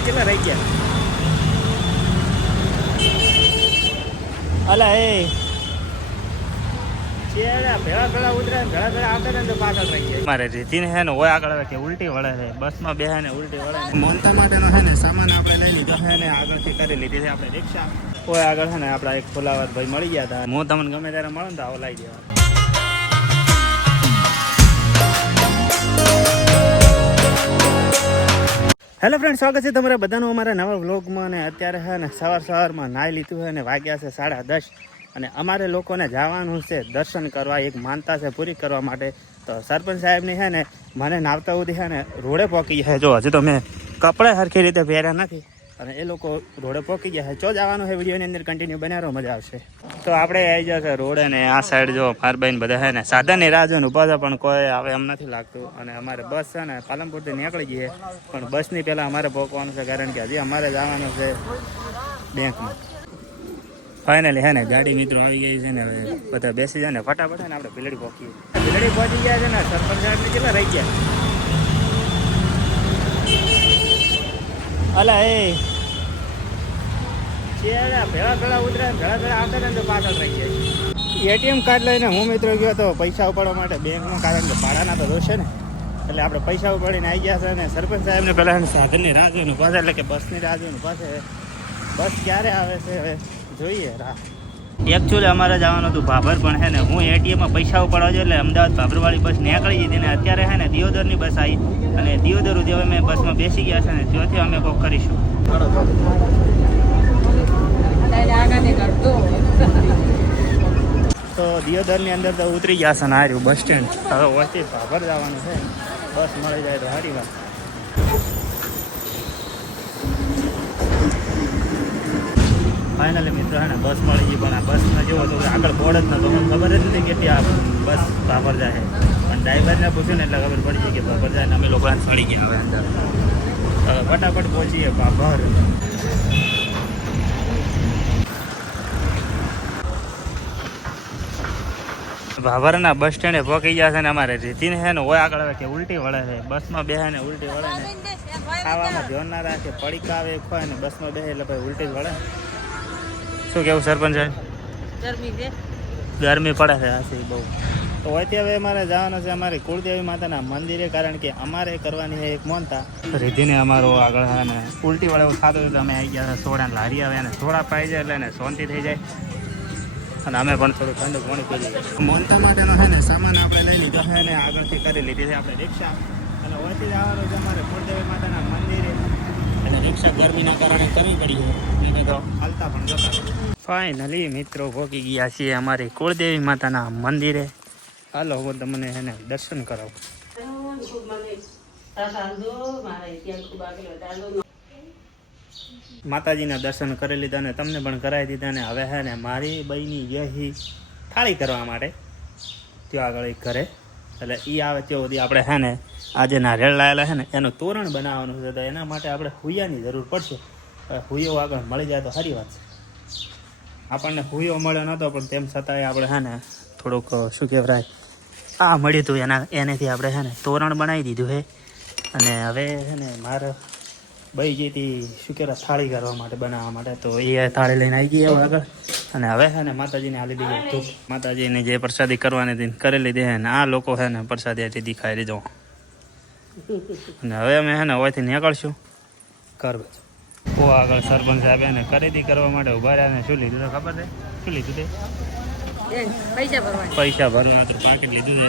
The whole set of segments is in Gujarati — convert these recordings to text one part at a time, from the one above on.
સ્ટાર્ટ કેટલા રહી ગયા? અલા એ ભેળા ઉતરે ભેળા આવતા ને તો પાછળ રહી જાય. મારે રીતિને હે ને હોય આગળ કે ઉલટી વળે છે, બસમાં બેહે ને ઉલટી વળે. મોનતા માટેનો હે ને સામાન આપણે લઈ લીધો હે ને આગળથી કરી લીધી છે આપણે રિક્ષા. હોય આગળ છે ને આપણા એક ફુલાવર ભાઈ મળી ગયા હતા. હું તમને ગમે ત્યારે મળે ને તો આવો લાવી દેવા. હેલો ફ્રેન્ડ, સ્વાગત છે તમારા બધાનું અમારા નવા વ્લોગમાં. અને અત્યારે છે ને સવારમાં નાહી લીધું છે ને વાગ્યા છે 10:30 અને અમારે લોકોને જવાનું છે દર્શન કરવા, એક માનતા છે પૂરી કરવા માટે. તો સરપંચ સાહેબની છે ને મને નાવતા સુધી છે ને રોડે પહોંચી જાય. જો હજુ તો મેં કપડાં સરખી રીતે પહેર્યા નથી અને એ લોકો રોડે પહોંચી ગયા છે. ચો જવાનું છે વિડીયોની અંદર કન્ટિન્યુ બનાવો, મજા આવશે. તો આપણે આવી જશે રોડે ને આ સાઈડ જો મારબાઈને બધા છે ને સાધનની રાહ જોઈને ઊભા છે પણ કોઈ આવે એમ નથી લાગતું. અને અમારે બસ છે ને પાલનપુરથી નીકળી ગઈ પણ બસની પહેલાં અમારે પહોંચવાનું છે કારણ કે હજી અમારે જવાનું છે બેંકમાં. ફાઇનલી હે ને ગાડી મિત્રો આવી ગઈ છે ને હવે બધા બેસી જાય ને ફટાફટ ને આપણે ભીલડી પહોંચીએ. ભીલડી પહોંચી ગયા છે ને સરપંચ સાહેબને કેટલા રહી ગયા? અલા એ ભેળા ઉતરે ભેળા આવતા ને તો પાછળ રહી જાય. એટીએમ કાર્ડ લઈને હું મિત્રો ગયો તો પૈસા ઉપાડવા માટે બેંકમાં, કારણ કે ભાડાના તો જોશે ને એટલે આપણે પૈસા ઉપાડીને આવી ગયા છે. ને સરપંચ સાહેબને પહેલાં સાધનની રાહ જોઈને પાસે એટલે કે બસની રાહ જોઈને પાસે બસ ક્યારે આવે છે હવે જોઈએ રાહ. એકચ્યુઅલી અમારે જવાનું હતું ભાભર પણ હે ને હું એટીએમમાં પૈસા ઉપાડવા જોઈએ એટલે અમદાવાદ ભાભરવાળી બસ નીકળી જતી ને અત્યારે હે ને દિયોદરની બસ આવી અને દિયોદર સુધી હવે મેં બસમાં બેસી ગયા છે ને ત્યાંથી અમે કોક કરીશું. તો દિયોદરની અંદર તો ઉતરી ગયા છે ને આ રહ્યું બસ સ્ટેન્ડ. હવે વચ્ચે ભાભર જવાનું છે, બસ મળી જાય તો સારી વાત. ફાઇનલી મિત્રો હે ને બસ મળી ગઈ પણ આ બસમાં જેવો તો આગળ બોર્ડ જ નતો, મને ખબર જ નથી કેટલી આ બસ ભાભર જાય. પણ ડ્રાઈવરને પૂછ્યું ને એટલે ખબર પડી ગઈ કે ભાભર જાય ને અમે લોકો ચડી ગયા હવે અંદર. હવે ફટાફટ પહોંચીએ ભાભર. ભાભરના બસ સ્ટેન્ડે પહોંચી ગયા છે ને અમારે રીતિને છે ને હોય આગળ કે ઉલટી વળે છે, બસમાં બેહે ને ઉલટી વળે ને ખાવામાં ધ્યાન ના રાખે, પડીકા આવે ખોય ને બસમાં બેસે એટલે ભાઈ ઉલટી જ વળે. શું કેવું સરપંચ સાહેબ? ગરમી પડે છે આથી બહુ. તો હોયથી હવે અમારે જવાનું છે અમારી કુળદેવી માતાના મંદિરે, કારણ કે અમારે કરવાની છે એક મોનતા. રીતિને અમારો આગળ છે ને ઉલટી વળે એવું થતું એટલે અમે આવી ગયા સોડા લારી આવે અને સોડા પાઈ જાય એટલે એને શાંતિ થઈ જાય અને અમે પણ થોડું ઠંડુ પાણી પી લઈએ. મોનતા માટેનો છે ને સામાન આપણે લઈ લીધો છે ને આગળથી કરી લીધી છે આપણે રિક્ષા. અને હોયથી જવાનું છે અમારે કુળદેવી માતાના મંદિરે અને રિક્ષા ગરમીના કારણે કરવી પડી છે તો હાલતા પણ જતા. ફાઇનલી મિત્રો પહોંચી ગયા છીએ અમારી કુળદેવી માતાના મંદિરે. હાલો હું તમને એને દર્શન કરાવું. માતાજીના દર્શન કરી લીધા ને તમને પણ કરાવી દીધા ને હવે હે ને મારી બહેની વ્યહી થાળી કરવા માટે ત્યાં આગળ એક ઘરે એટલે એ આવે ત્યાં સુધી આપણે હે ને આજે નારિયેળ લાયેલા છે ને એનું તોરણ બનાવવાનું છે. તો એના માટે આપણે હુયાની જરૂર પડશે. હુયો આગળ મળી જાય તો સારી વાત છે. આપણને હુયો મળ્યો નહોતો પણ તેમ છતાંય આપણે હે ને થોડુંક શું કહેવાય આ મળ્યું હતું એનેથી આપણે છે ને તોરણ બનાવી દીધું છે. અને હવે છે ને મારે ભાઈ જેથી શું કહેવાય થાળી કરવા માટે બનાવવા માટે તો એ થાળી લઈને આવી ગઈ આગળ. અને હવે છે ને માતાજીને આલી દીધી ધૂપ, માતાજીને જે પ્રસાદી કરવાની હતી કરી લીધી છે ને આ લોકો છે ને પ્રસાદી હતી ખાઈ લીધો. અને હવે અમે છે ને હોયથી નીકળશું ઘર બાજુ. ઓ આગળ સરપંચ સાહેબ એને ખરીદી કરવા માટે ઉભા રહ્યા ને શું લીધું ખબર છે? શું લીધું તે? પૈસા ભરવા તો પાકીટ લીધું છે.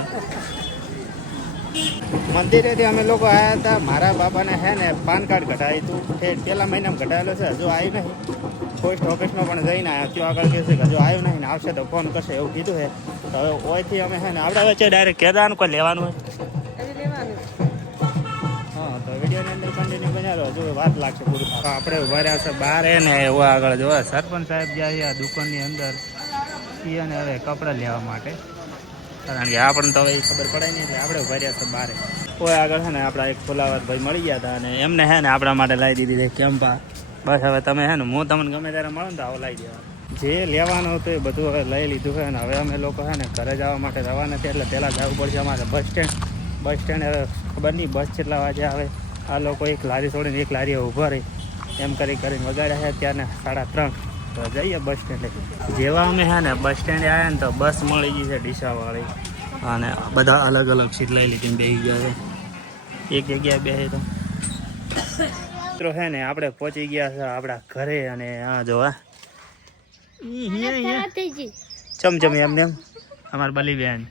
મંદિરેથી અમે લોકો આવ્યા હતા. મારા બાબાને હે ને પાન કાર્ડ કઢાવ્યું હતું, પહેલા મહિનામાં કઢાવેલો છે, હજુ આવ્યું નહીં. પોસ્ટ ઓફિસમાં પણ જઈને આવ્યા, ત્યાં આગળ કહેશે કે હજુ આવ્યું નહીં ને આવશે તો ફોન કરશે એવું કીધું છે. તો હવે ઓયથી અમે હે ને આવડા વચ્ચે ડાયરેક્ટ કેદારનું કોઈ લેવાનું હોય. હા તો વિડીયોની અંદર કન્ટિન્યુ બનાવો, હજુ વાત લાગશે પૂરી. આપણે ઉભા રહ્યા છે બહાર હે ને એવો આગળ જોવા સરપંચ સાહેબ જાય આ દુકાનની અંદર અને હવે કપડાં લેવા માટે, કારણ કે આપણને તો હવે એ ખબર પડે નહીં એટલે આપણે ઉભા રહ્યા છે બહાર. કોઈ આગળ છે ને આપણા એક ફુલાવર ભાઈ મળી ગયા હતા અને એમને હે ને આપણા માટે લાવી દીધી છે કેમ્પા. બસ હવે તમે હે ને હું તમને ગમે ત્યારે મળો ને તો આવો લાવી દેવા. જે લેવાનું હતું એ બધું હવે લઈ લીધું છે અને હવે અમે લોકો છે ને ઘરે જવા માટે રવાના નથી એટલે પહેલાં જવું પડશે અમારે બસ સ્ટેન્ડ. બસ સ્ટેન્ડ હવે ખબર નહીં બસ કેટલા વાગે આવે. આ લોકો એક લારી છોડીને એક લારીએ ઊભા રહી એમ કરીને વગાડ્યા છે ત્યારને 3:30. તો જઈએ બસ સ્ટેન્ડે. જેવા અમે હે ને બસ સ્ટેન્ડે આવ્યા ને તો બસ મળી ગઈ છે ડીસાવાળી, અને બધા અલગ અલગ સીટ લઈ લીધી બેસી ગયા છે એક જગ્યાએ બેસે તો. મિત્રો હે ને આપણે પહોંચી ગયા છે આપણા ઘરે, અને આ જો ચમચમ એમને એમ અમારી બલી બેન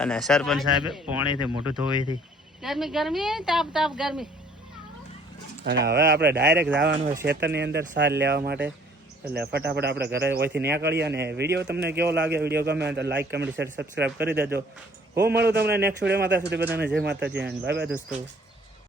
અને સરપંચ સાહેબ પાણીથી મોટું ધોઈથી ગરમી તાપ તાપ ગરમી. અને હવે આપણે ડાયરેક્ટ જવાનું હોય ખેતરની અંદર સાર લેવા માટે. એટલે ફટાફટ આપણે ઘરે ઓયથી નીકળીએ. અને વિડીયો તમને કેવો લાગે, વિડીયો ગમે તો લાઈક, કમેન્ટ, શેર, સબસ્ક્રાઈબ કરી દેજો. હું મળું તમને નેક્સ્ટ વિડીયોમાં. ત્યાં સુધી બધાને જય માતાજી અને બાય બાય દોસ્તો.